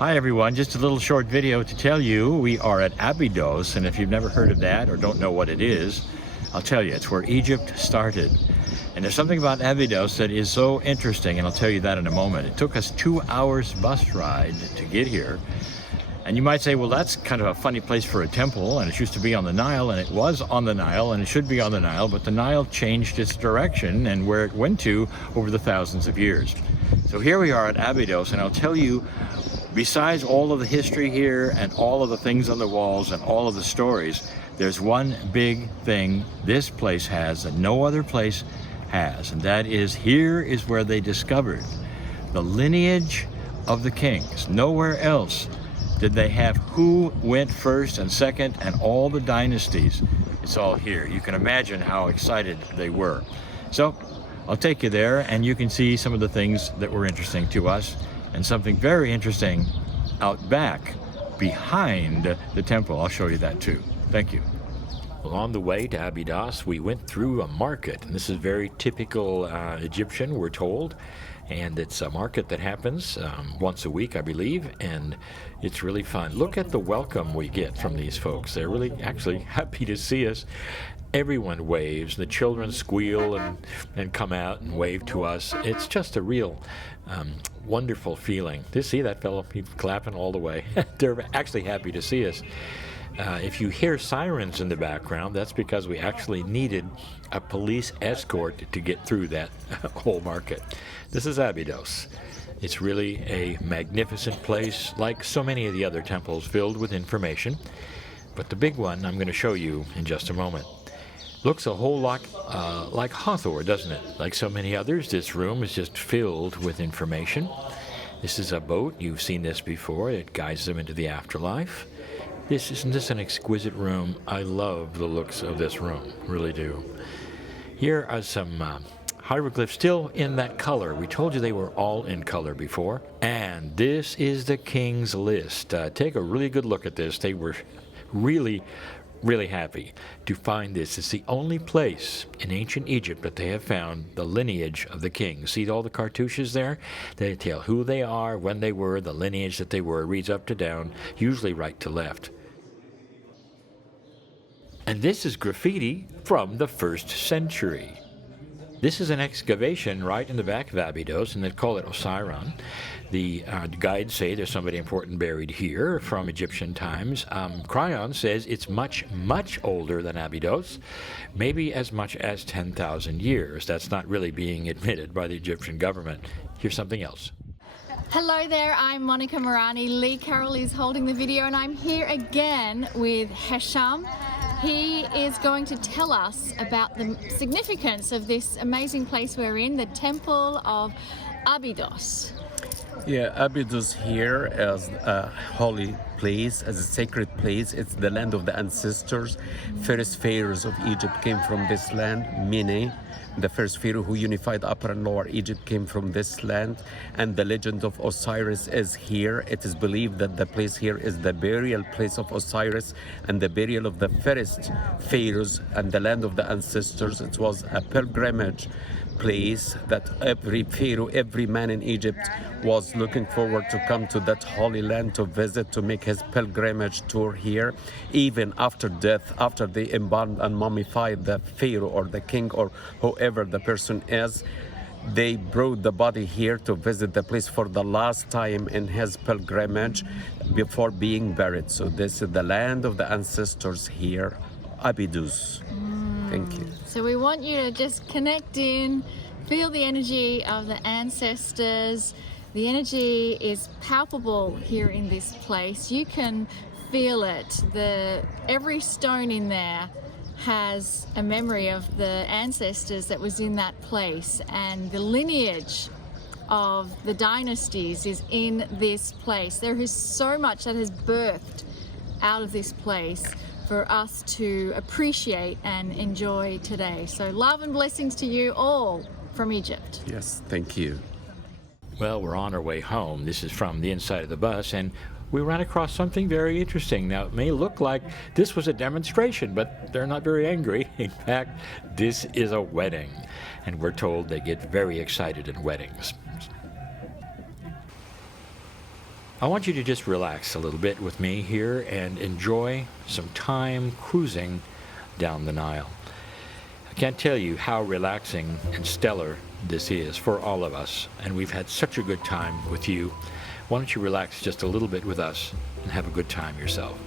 Hi everyone, just a little short video to tell you we are at Abados, and if you've never heard of that or don't know what it is, I'll tell you, it's where Egypt started. And there's something about Abados that is so interesting, and I'll tell you that in a moment. It took us 2 hours bus ride to get here. And you might say, well, that's kind of a funny place for a temple, and it used to be on the Nile, and it was on the Nile, and it should be on the Nile, but the Nile changed its direction and where it went to over the thousands of years. So here we are at Abados, and I'll tell you, besides all of the history here and all of the things on the walls and all of the stories, there's one big thing this place has that no other place has, and that is, here is where they discovered the lineage of the kings. Nowhere else did they have who went first and second and all the dynasties. It's all here. You can imagine how excited they were. So I'll take you there and you can see some of the things that were interesting to us, and something very interesting out back behind the temple. I'll show you that too. Thank you. On the way to Abados, we went through a market, and this is very typical Egyptian, we're told, and it's a market that happens once a week, I believe, and it's really fun. Look at the welcome we get from these folks. They're really actually happy to see us. Everyone waves. The children squeal and come out and wave to us. It's just a real wonderful feeling. Do you see that fellow? He's clapping all the way. They're actually happy to see us. If you hear sirens in the background, that's because we actually needed a police escort to get through that whole market. This is Abados. It's really a magnificent place, like so many of the other temples, filled with information. But the big one I'm going to show you in just a moment looks a whole lot like Hathor, doesn't it? Like so many others, this room is just filled with information. This is a boat. You've seen this before. It guides them into the afterlife. Isn't this an exquisite room? I love the looks of this room, really do. Here are some hieroglyphs still in that color. We told you they were all in color before. And this is the king's list. Take a really good look at this. They were really happy to find this. It's the only place in ancient Egypt that they have found the lineage of the kings. See all the cartouches there? They tell who they are, when they were, the lineage that they were. It reads up to down, usually right to left. And this is graffiti from the 1st century. This is an excavation right in the back of Abados, and they call it Osiron. The guides say there's somebody important buried here from Egyptian times. KRYON says it's much older than Abados, maybe as much as 10,000 years. That's not really being admitted by the Egyptian government. Here's something else. Hello there, I'm Monica Morani. Lee Carroll is holding the video, and I'm here again with Hesham. He is going to tell us about the significance of this amazing place we're in, the Temple of Abados. Yeah, Abados here is a holy place, as a sacred place. It's the land of the ancestors. First pharaohs of Egypt came from this land. Mene, the first pharaoh who unified Upper and Lower Egypt, came from this land. And the legend of Osiris is here. It is believed that the place here is the burial place of Osiris and the burial of the first pharaohs and the land of the ancestors. It was a pilgrimage place that every pharaoh, every man in Egypt was looking forward to come to that holy land to visit, to make his pilgrimage tour here. Even after death, after they embalmed and mummified the pharaoh or the king or whoever the person is, they brought the body here to visit the place for the last time in his pilgrimage before being buried. So this is the land of the ancestors here, Abados. Thank you. So we want you to just connect in, feel the energy of the ancestors. The energy is palpable here in this place. You can feel it. Every stone in there has a memory of the ancestors that was in that place, and the lineage of the dynasties is in this place. There is so much that has birthed out of this place for us to appreciate and enjoy today. So love and blessings to you all from Egypt. Yes, thank you. Well, we're on our way home. This is from the inside of the bus, and we ran across something very interesting. Now, it may look like this was a demonstration, but they're not very angry. In fact, this is a wedding, and we're told they get very excited in weddings. I want you to just relax a little bit with me here and enjoy some time cruising down the Nile. I can't tell you how relaxing and stellar this is for all of us, and we've had such a good time with you. Why don't you relax just a little bit with us and have a good time yourself?